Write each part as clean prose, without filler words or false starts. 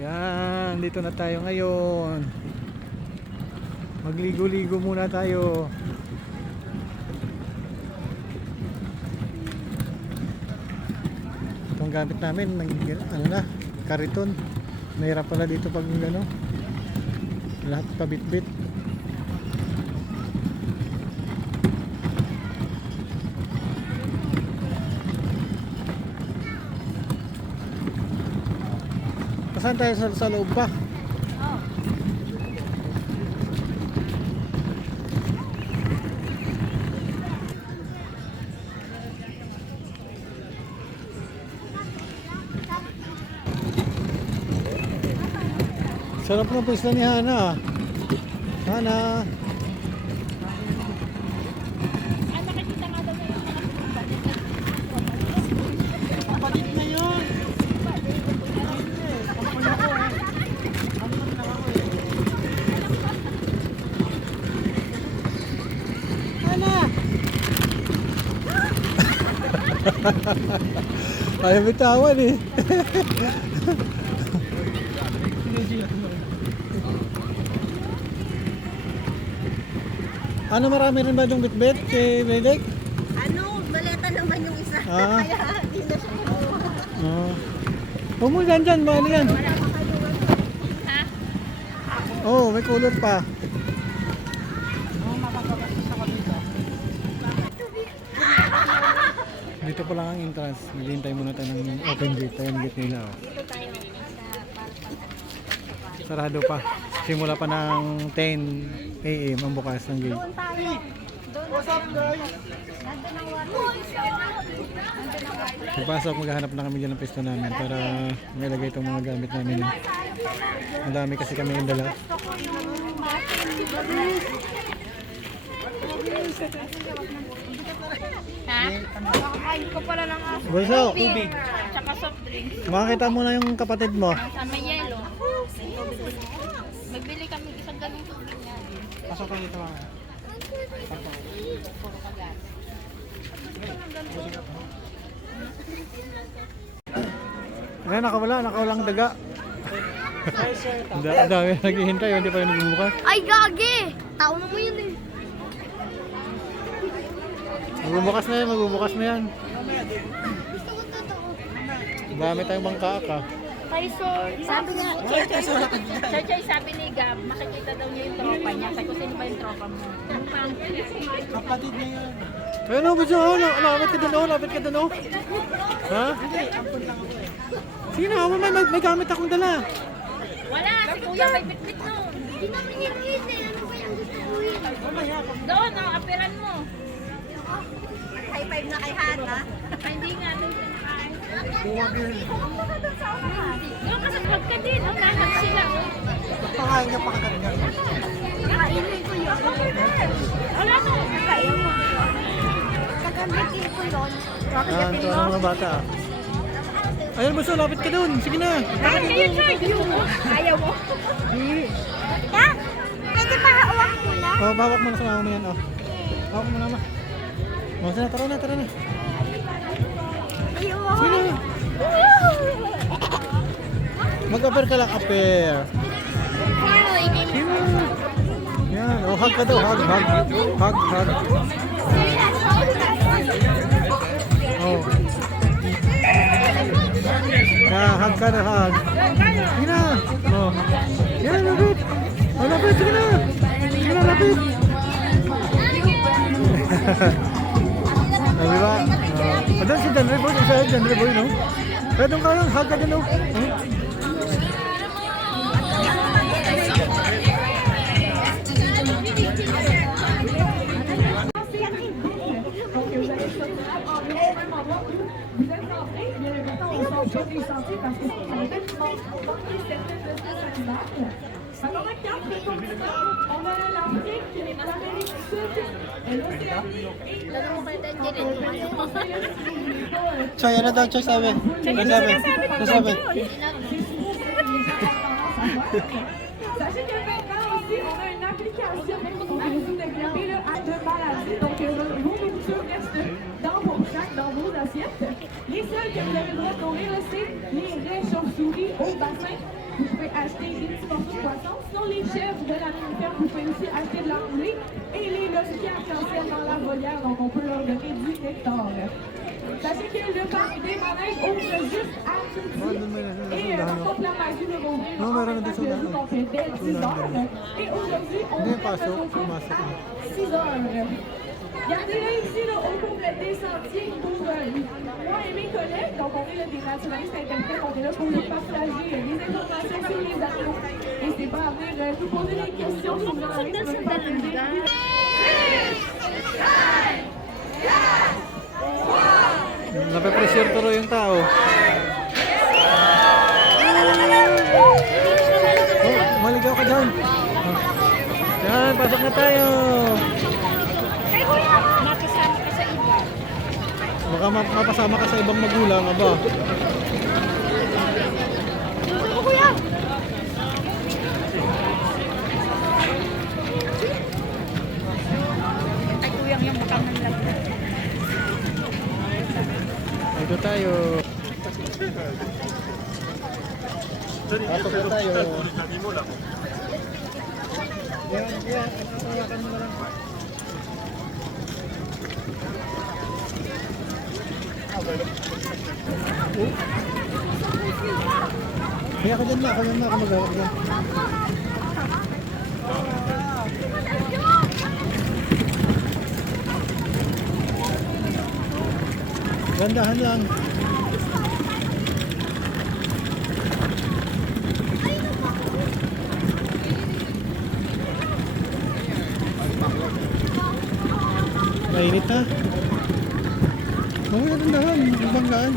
Yan, dito na tayo ngayon. Magligo-ligo muna tayo. Itong gamit namin, ano na, kariton. Mahirap pala dito pag ano, lahat pabit-bit. Saan tayo sa loob pa? Sarap na pwesto ni Hana. Hana. Kapatid na yun. Hana. Ayaw bitawan eh. Ano, marami rin ba yung bitbit kay Benedict? Ano, maleta naman yung isa. Ah. Kaya hindi na siya kinuha. Huwag mo dyan, bali yan. Wala pa kayo. Ha? Oo, may kulot pa. Dito pa lang ang entrance. Maghihintay muna tayo ng open gate. Tayo ang gate nila. Oh. Dito tayo. Sarado pa. Simula pa ng 10 AM ang bukas ng gate. Doon tayo. What's up, guys? Nandun ang water. Pagpasok, maghahanap na kami dyan ng pwesto namin para mailagay itong mga gamit namin. Ang dami kasi kami yung dala. Ha? Ay, ko pala ng aso. Bunso, Tsaka soft drinks. makakita mo na yung kapatid mo. Sa may yelo. Magbili kami isang ganung tubig niya. Pasok tayo dito mga. Puro kagat. Ayan, nakawalang daga. Ang dami naghihintay, hindi pa rin nagbubukas. Ay, gagi! Tao na mo yun eh. Magbubukas na yan. Gusto ko totoo. Dami tayong bangka. Sabi nga, Chay, sabi ni Gab, makikita daw niya yung tropa niya. Sabi ko, sino ba yung tropa mo? Kapatid niya yan. Ayun o, Bunso, lapit ka doon. Ha? Sige na, may gamit akong dala. Wala, si Kuya may bitbit nun. Hindi namin yung ano ba yung gusto ko yun? Doon, apiran mo. High five na kay Hana. Hindi nga, doon siya nakain. Doon kasi huwag ka din, nangat sila. Pakain niya pa kaganda. Nakainin ko yun. Wala to. Kaya mo. Kagamitin ko yun. Yan, ito ang mga bata. Ayun, Bunso, lapit ka doon. Sige na. Ay, kayo, Choy. Ayaw mo. Hindi. Ha? Pwede pa hawak mo na? Oh, bawak mo na sa mama mo yan. Oh. Bawak mo na, ma. Oh, sige na, tara na. Ayaw mo. Sige na. Mag-appear ka lang, appear. Sige na. Yan, oh, hug ka daw, hug. Oh. Yeah, hug ka na, hug. Sige na. Oh. Yan, lapit. Oh, lapit, sige na. Lapit. Oh, diba? Doon si John Reboy, no? Kaya doon ka lang, hug ka din, no? Choy, ano daw, Choy, sabi? Ano sabi? Sachez que maintenant aussi, on a une application pour vous développer le acte de maladie. Donc, vos nourritures restent dans vos sacs, dans vos assiettes. Les seuls que vous avez le droit de nourrir, c'est les raies chauves-souris au bassin. Vous Sinon, les chèvres de la même ferme, vous pouvez aussi acheter de leur lait et les lorsqu'ils arc-en-ciel dans la volière, donc on peut leur donner du nectar. Sachez que le parc des manèges ouvre juste à midi et par contre la magie va ouvrir en même temps que nous, donc dès 10 heures. Et aujourd'hui, on Hindi, ouvre pasok. notre Pumasok na. 6 heures. Gardez-le ici là, au cours des sentiers pour moi et mes collègues. Donc, on est là, des naturalistes interprètes. On est là pour vous partager des informations sur les animaux. N'hésitez pas à venir nous poser des questions sur le Nape-pressure tuloy yung tao. Oh, maligaw ka dyan. Oh. Yan, pasok na tayo. Mapasama ka sa iba. Baka mapasama ka sa ibang magulang, aba. Ay, kuyang yung mukhang ng lagyan. Dito tayo. Pasok na tayo. Yan, yan. Hawakan mo na lang. Kaya ka dyan na, ako mag-awak dyan. Gandahan lang. Mainit ha. Mamaya rin dahan, banggaan.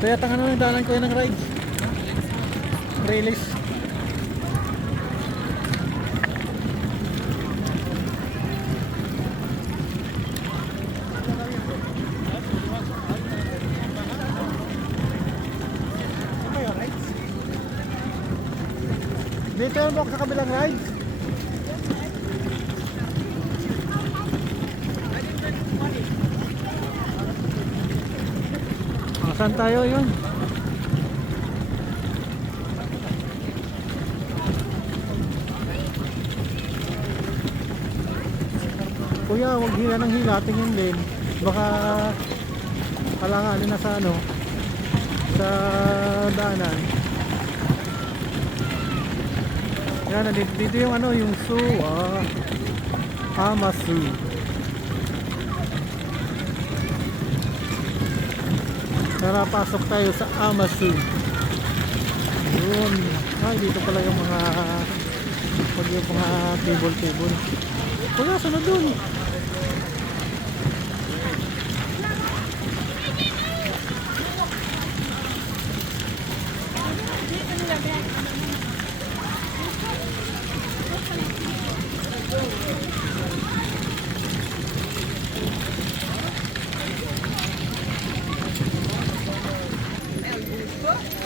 Kaya tangan na ng dalan ko yun ng rides. Release. Dito yan ba sa kabilang rides? Saan tayo yun? Kuya, huwag hila ng hila, tingin din. Baka kalanganin na sa ano, sa daanan. Yan, dito yung ano, yung zoo, Hamasu. Tara, pasok tayo sa Hamasu. Yun. Ay, dito pala yung mga table. Kuya, sunod dun.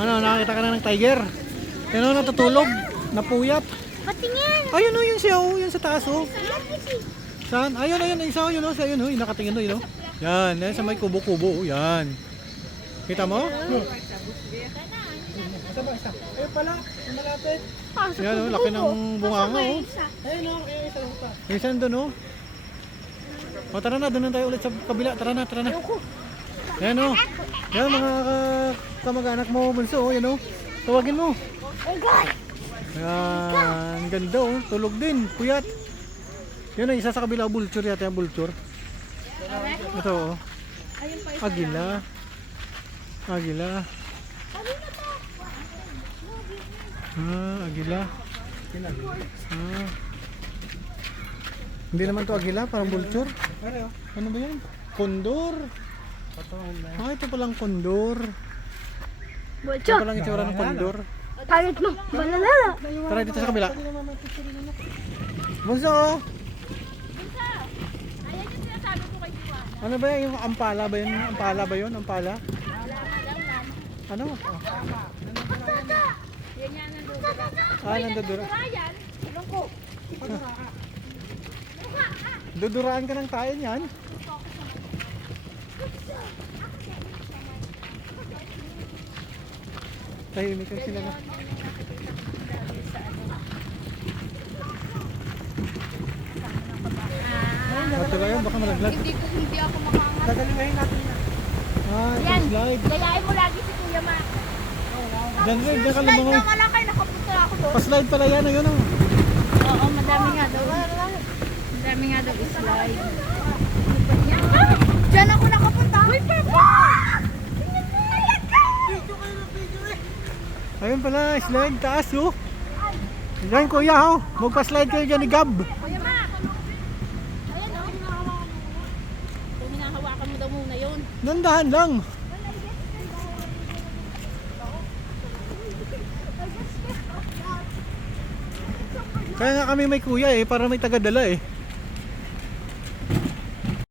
Ano, nakakita ka na ng tiger? Yan o, natutulog, napuyat. Patingin! Ayun o, yun siya o, yun sa taas o. Saan? Ayun, isa o, yun o, siya yun o, yung nakatingin o, yun o. Yan, yan sa may kubo-kubo o, yan. Kita mo? Isa. Ayun pala, malapit. Yan o, laki ng bunganga o. Ayun o, isa pa. Isa doon o. O, tara na, doon na tayo ulit sa kabila, tara na. Yan o. Yan mga kamag-anak mo, bunso o, yan o. Tawagin mo. Yan, ganda o, tulog din, puyat. Yan o, isa sa kabila, vulture yata yung vulture. Ito o. Agila. Agila. Hindi naman to agila, parang vulture. Ano ba yan? Kondor. Ito palang kondor. Ito palang itsura ng kondor. Pangit mo! Banalala! Tara dito sa kabila. Bunso! Ayan yung sinasabi ko kay Juan. Ano ba yan? Yung ampala ba yun? Ampala ba yun? Ampala? Ano? Yan yan nandun. Nandudura. Ayan, ilong ko. Duduraan ka ng tayo niyan. Tahimik lang sila na. Matulayan, baka malaglag. Hindi ako makaangat. Gagaliwahin natin yan. Ah, ito Yan, slide. gayahin mo lagi si Kuya Ma. Diyan rin, diyan ka Slide lumangoy. na malakay, nakapunta ako doon. Pa-slide pala yan, ayun oh. Oo, madami nga daw. Madami nga daw slide. Diyan ako nakapunta. Uy, Pepa! Tingnan mo, ayan ka! Ayun pala, slide, taas oh. Yan kuya oh, magpa-slide kayo dyan ni Gab. Kuya Ma! Ayan o. Kung hinahawakan mo daw muna yun. Nandahan lang. Kaya nga kami may kuya eh, para may tagadala eh.